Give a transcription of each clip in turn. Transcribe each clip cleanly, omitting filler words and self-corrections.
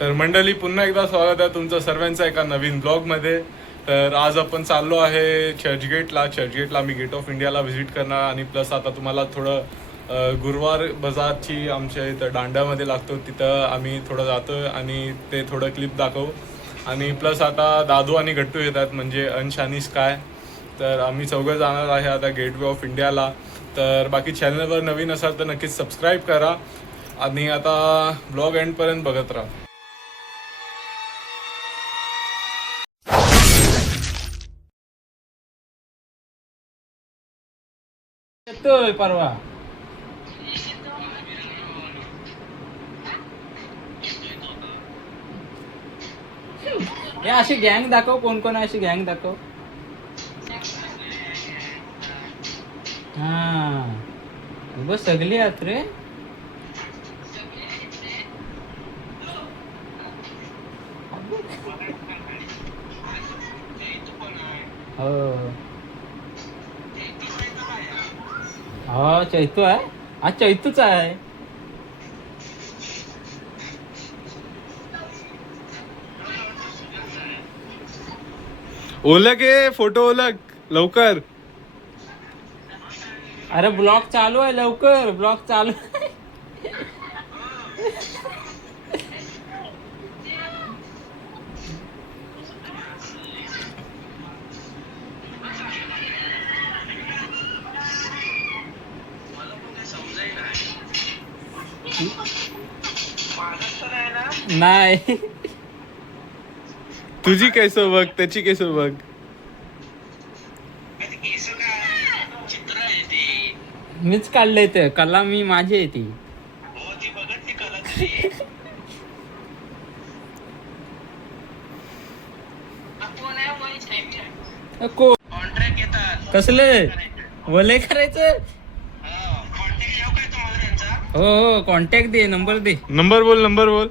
तर मंडळी पुन्हा एकदा स्वागत आहे तुमचं सर्वांचं एका नवीन ब्लॉगमध्ये. तर आज आपण चाललो आहे चर्चगेटला मी गेट ऑफ इंडियाला व्हिजिट करणार आणि प्लस आता तुम्हाला थोडं गुरुवार बाजारची आमच्या इथं दांड्यामध्ये लागतो तिथं आम्ही थोडं जातो आणि ते थोडं क्लिप दाखवू. आणि प्लस आता दादू आणि गट्टू येतात म्हणजे अंश आणि स्काय. तर आम्ही चौघं जाणार आहे आता गेटवे ऑफ इंडियाला. तर बाकी चॅनलवर नवीन असाल तर नक्कीच सबस्क्राईब करा आणि आता ब्लॉग एंडपर्यंत बघत राहा. येतोय परवा. हे अशी गँग दाखव, कोण कोण आहे अशी गँग दाखव. हा बस सगळी आहात रे. हो हा चैतू आहे. आज चैतूच आहे. ओलक आहे फोटो ओलक लवकर. अरे ब्लॉग चालू आहे, लवकर ब्लॉग चालू. नाही तुझी कैसो बघ त्याची कैसो बघ. मीच काढले ते कला, मी माझी आहे ती. को कसले वलय करायचं. हो हो कॉन्टॅक्ट दे, नंबर दे. नंबर बोल.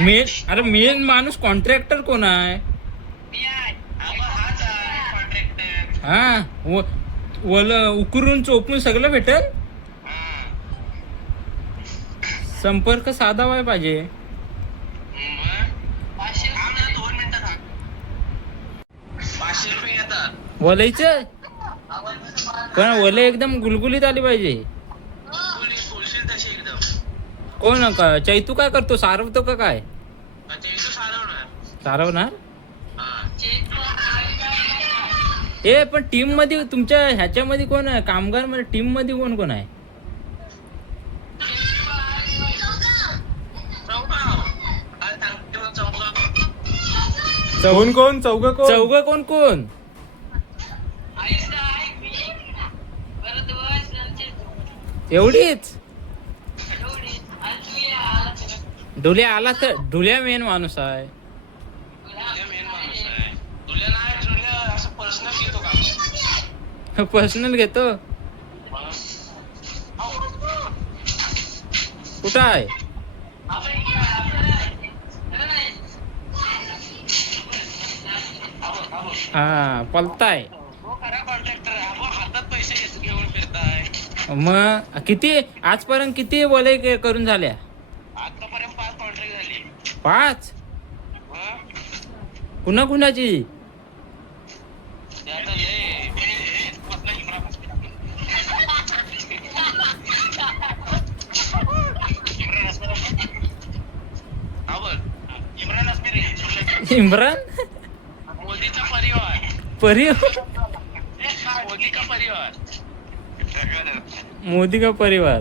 मेन अरे मेन माणूस कॉन्ट्रॅक्टर कोण आहे. हा वल उकरून चोपून सगळं भेटेल. संपर्क साधावा पाहिजे. वलयचं पण वलय एकदम गुलगुलीत आली पाहिजे. कोण का चैतू काय करतो, सारवतो का काय. सारवणार. ए पण टीम मध्ये तुमच्या ह्याच्यामध्ये कोण आहे, कामगार मध्ये टीम मध्ये कोण कोण आहे. कोण चौघ कोण. एवढीच. डुल्या आला तर डुल्या मेन माणूस आहे. पर्सनल घेतो. कुठं आहे. हा पलताय. मग किती आजपर्यंत किती वलय करून झाल्या. 5 कुणाची. इम्रान मोदीचा परिवार मोदी का परिवार.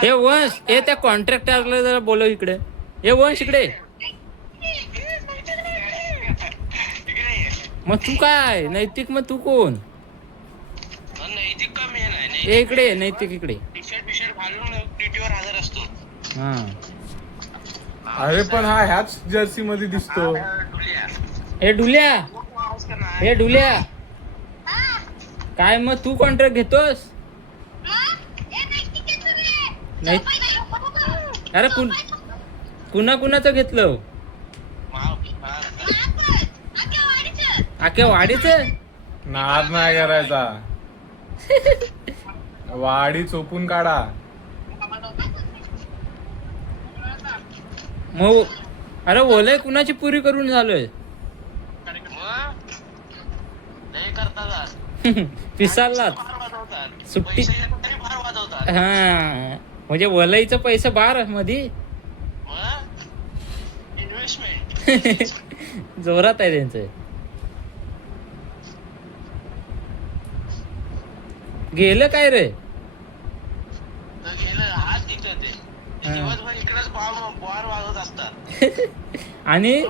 हे वंश हे त्या कॉन्ट्रॅक्टरला जरा बोलव इकडे. हे वंश इकडे. मग तू काय नैतिक, मग तू कोण. नैतिक का मेन आहे. हे इकडे नैतिक इकडे. टी शर्ट घालून ड्युटीवर हजर असतो. हा अरे पण हा ह्याच जर्सी मध्ये दिसतो. हे डुल्या काय मग तू कॉन्ट्रॅक्ट घेतोस. नाही अरे कुणा कुणाचं घेतलं आख्या वाडीचं नाद नाही करायचा. वाडी चोपून काढा. मग अरे ओलय कुणाची पुरी करून झालोय पिसालला सुट्टी हा म्हणजे वलईचं पैसे बार मध्ये इन्व्हेस्टमेंट जोरात आहे त्यांचं. गेलं काय रे गेलं हात तिथं ते दिवसभर इकडेच बॉर वाजवत असतात. आणि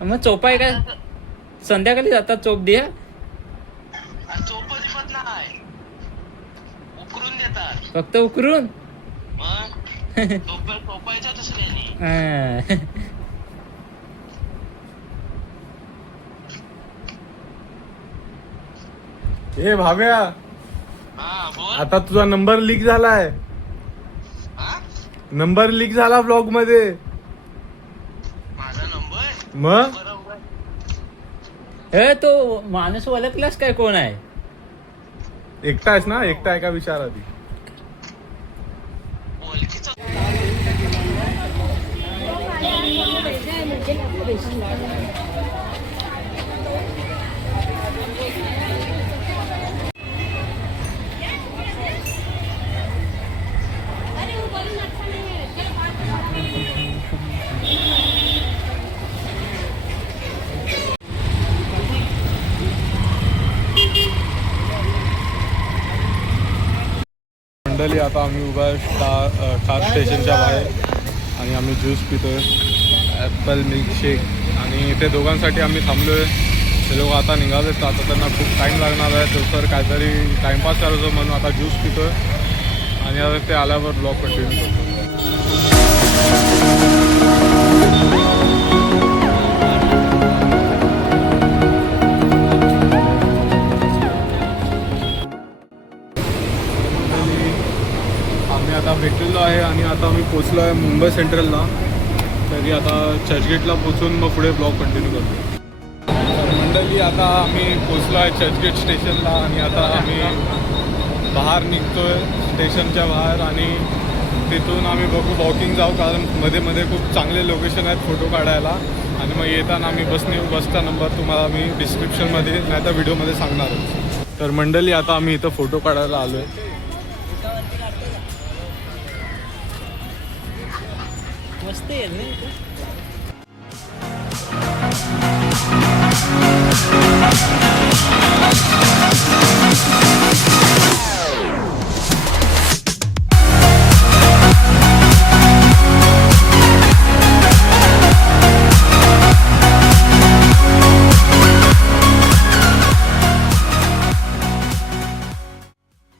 मग चोपाय काय संध्याकाळी जातात चोप द्या चोपत नाही उकरून देतात फक्त उकरून. मग चोपायचं दुसऱ्याने. हा. ए भाव्या, हा बोल. आता तुझा नंबर लीक झालाय. हा नंबर लीक झाला ब्लॉग मध्ये. माझा नंबर मग बरोबर. ए तो माणूस ओळखलास काय कोण आहे. एकटा आहेस ना? एकटा आहे का विचार आधी. ओळखीचं मंडळी आता आम्ही उभा आहे खास स्टेशनच्या बाहेर आणि आम्ही ज्यूस पितोय ॲपल मिल्कशेक. आणि इथे दोघांसाठी आम्ही थांबलोय. ते लोक आता निघाले तर आता त्यांना खूप टाईम लागणार आहे. तर काहीतरी टाईमपास करायचं म्हणून आता ज्यूस पितोय आणि आता ते आल्यावर ब्लॉग कंटिन्यू करतो. आम्ही आता भेटलेलो आहे आणि आता आम्ही पोचलो आहे मुंबई सेंट्रलला. तरी आता चर्चगेटला पोचून मग पुढे ब्लॉग कंटिन्यू करतो. मंडळी आता आम्ही पोचलो आहे चर्चगेट स्टेशनला आणि आता आम्ही बाहेर निघतो आहे स्टेशनच्या बाहेर आणि तिथून आम्ही बघू वॉकिंग जाऊ, कारण मध्ये मध्ये खूप चांगले लोकेशन आहेत फोटो काढायला. आणि मग येताना आम्ही बसचा नंबर तुम्हाला मी डिस्क्रिप्शनमध्ये नाही तर व्हिडिओमध्ये सांगणार आहे. तर मंडळी आता आम्ही इथं फोटो काढायला आलो आहे. मस्त आहे ना.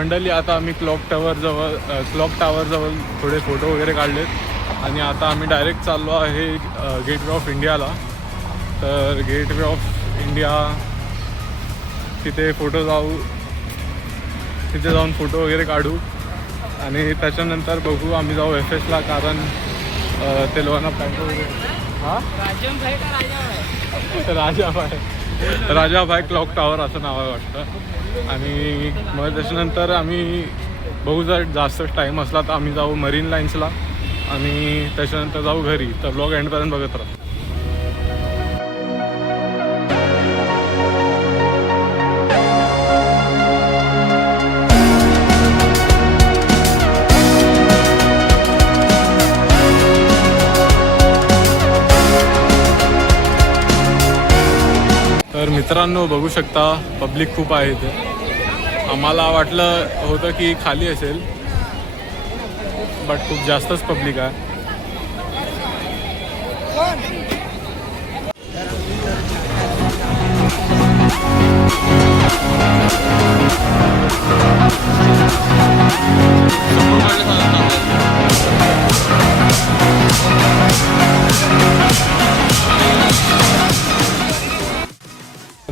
मंडळी आता आम्ही क्लॉक टावरजवळ थोडे फोटो वगैरे काढलेत आणि आता आम्ही डायरेक्ट चाललो आहे गेटवे ऑफ इंडियाला. तर गेटवे ऑफ इंडिया तिथे तिथे जाऊन फोटो वगैरे काढू आणि त्याच्यानंतर बघू आम्ही जाऊ FSला, कारण ते लोकांना पॅन्ट वगैरे. हां राजाभाई क्लॉक टावर असं नाव आहे वाटतं. आणि मग त्याच्यानंतर आम्ही बघू जर जास्त टाईम असला तर आम्ही जाऊ मरीन लाईन्सला आणि त्याच्यानंतर जाऊ घरी. तर ब्लॉग एंडपर्यंत बघत राहा. तर मित्रांनो बघू शकता पब्लिक खूप आहे इथे. आम्हाला वाटलं होतं की खाली असेल, बट खूप जास्तच पब्लिक आहे.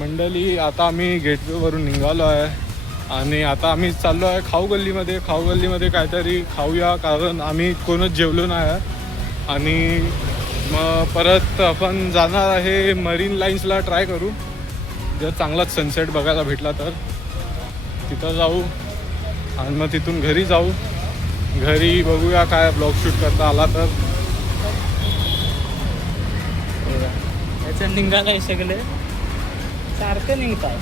मंडळी आता आम्ही गेटवेवरून निघालो आहे आणि आता आम्ही चाललो आहे खाऊ गल्लीमध्ये काहीतरी खाऊया, कारण आम्ही कोणच जेवलो नाही आहे. आणि मग परत आपण जाणार आहे मरीन लाईन्सला, ट्राय करू जर चांगलाच सनसेट बघायला भेटला तर तिथं जाऊ. आणि मग तिथून घरी जाऊ, घरी बघूया काय ब्लॉग शूट करता आला तर. याचं निघालंय सगळे सारखं निघताय.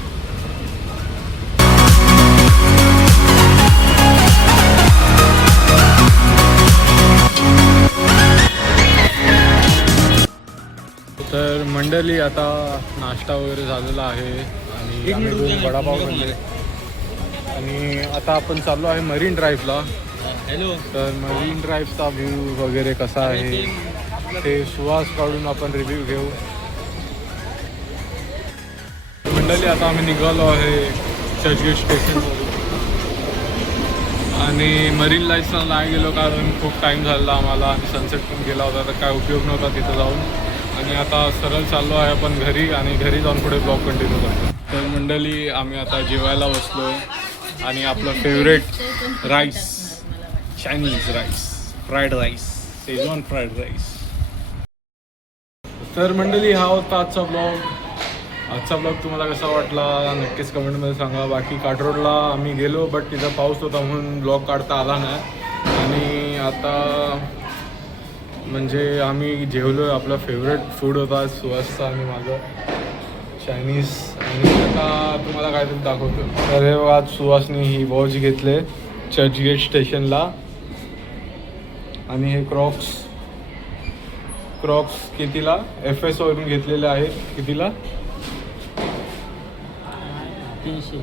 तर मंडळी आता नाश्ता वगैरे झालेला आहे आणि आम्ही 2 वडापाव खाल्ले आणि आता आपण चाललो आहे मरीन ड्राईव्हला. हॅलो. तर मरीन ड्राईव्हचा व्ह्यू वगैरे कसा आहे ते सुहासकडून आपण रिव्ह्यू घेऊ. मंडळी आता आम्ही निघालो आहे चर्चगेट स्टेशनवरून आणि मरीन लाईन्सला नाही गेलो कारण खूप टाईम झालेला आम्हाला आणि सनसेट पण गेला होता, तर काय उपयोग नव्हता तिथं जाऊन. आणि आता सरळ चाललो आहे आपण घरी आणि घरी जाऊन पुढे ब्लॉग कंटिन्यू करतो. तर मंडळी आम्ही आता जेवायला बसलो आणि आपलं favourite rice, Chinese rice, fried rice, Schezwan fried rice. तर मंडळी हा होता आजचा ब्लॉग. आजचा ब्लॉग तुम्हाला कसा वाटला नक्कीच कमेंटमध्ये सांगा. बाकी काठरोडला आम्ही गेलो बट तिथं पाऊस होता म्हणून ब्लॉग काढता आला नाही. आणि आता म्हणजे आम्ही जेवलो, आपला फेवरेट फूड होता सुहासचा आणि माझं चायनीज. आणि आता तुम्हाला काहीतरी दाखवतो. तर हे आज सुहासने ही वॉच घेतले चर्चगेट स्टेशनला आणि हे क्रॉक्स कितीला FS वरून घेतलेले आहेत. कितीला? 300.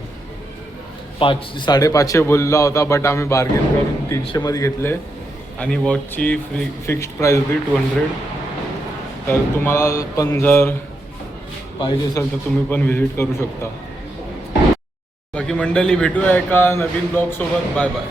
550 बोलला होता बट आम्ही बार्गेन करून 300 मध्ये घेतले. आणि वॉचची फिक्स्ड प्राईस होती 200. तर तुम्हाला पण जर पाहिजे असेल तर तुम्ही पण व्हिजिट करू शकता. बाकी मंडळी भेटूया एका नवीन ब्लॉग सोबत. Bye bye.